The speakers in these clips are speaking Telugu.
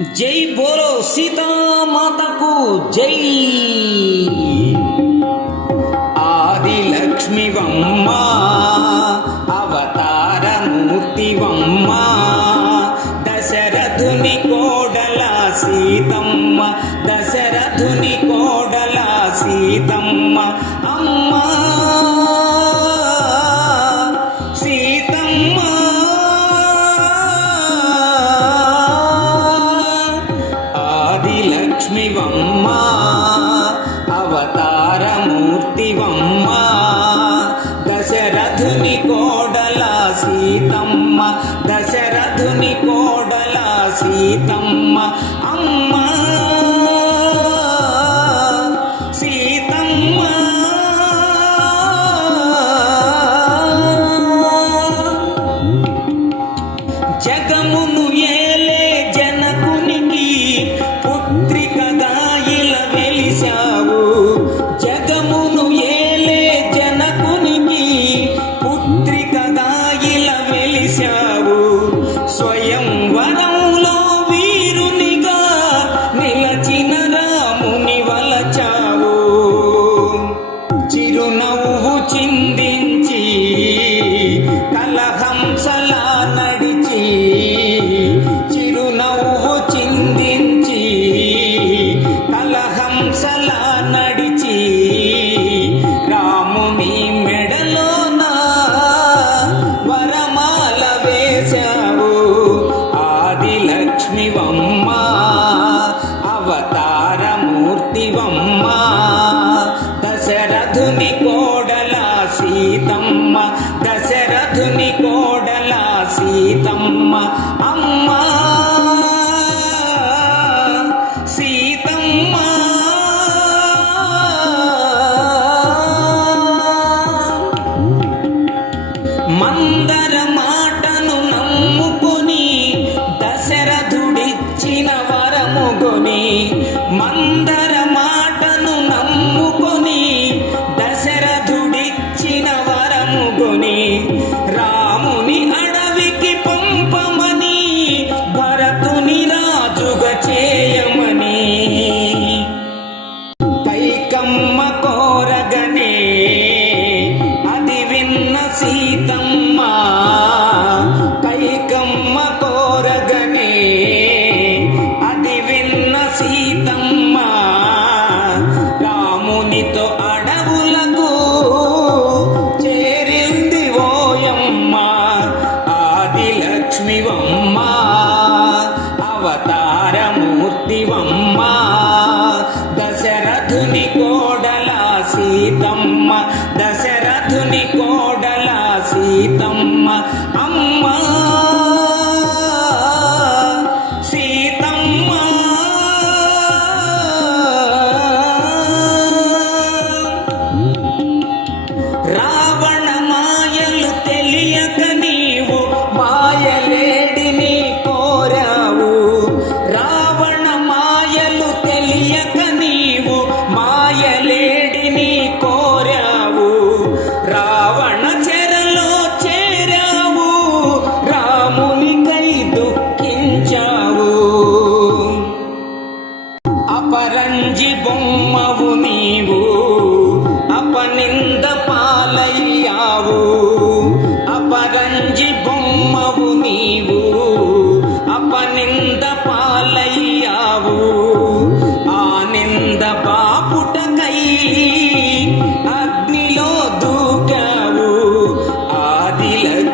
జై బోలో సీతామాతకు జై. ఆది లక్ష్మి లక్ష్మివమ్మ అవతారమూర్తివమ్మ దశరథుని కోడల సీతమ్మ దశరథుని కోడల సీతమ్మ సీతమ్మ దశరథుని కోడల సీతమ్మ. ولولا సీతమ్మ దశరథుని కోడల సీతమ్మ అమ్మ. సీతమ్మ. మందర లక్ష్మివమ్మ అవతారమూర్తివమ్మ దశరథుని కోడల సీతమ్మ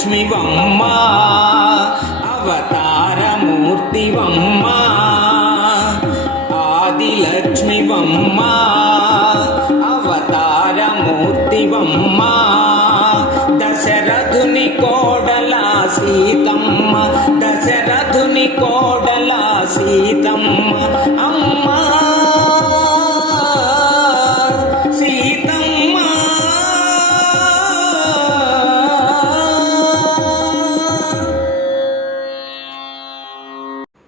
లక్ష్మివమ్మ అవతారమూర్తివమ్మ ఆది లక్ష్మివమ్మ అవతారమూర్తివమ్మ దశరథుని కోడల సీతమ్మ దశరథుని కోడల సీతమ్మ.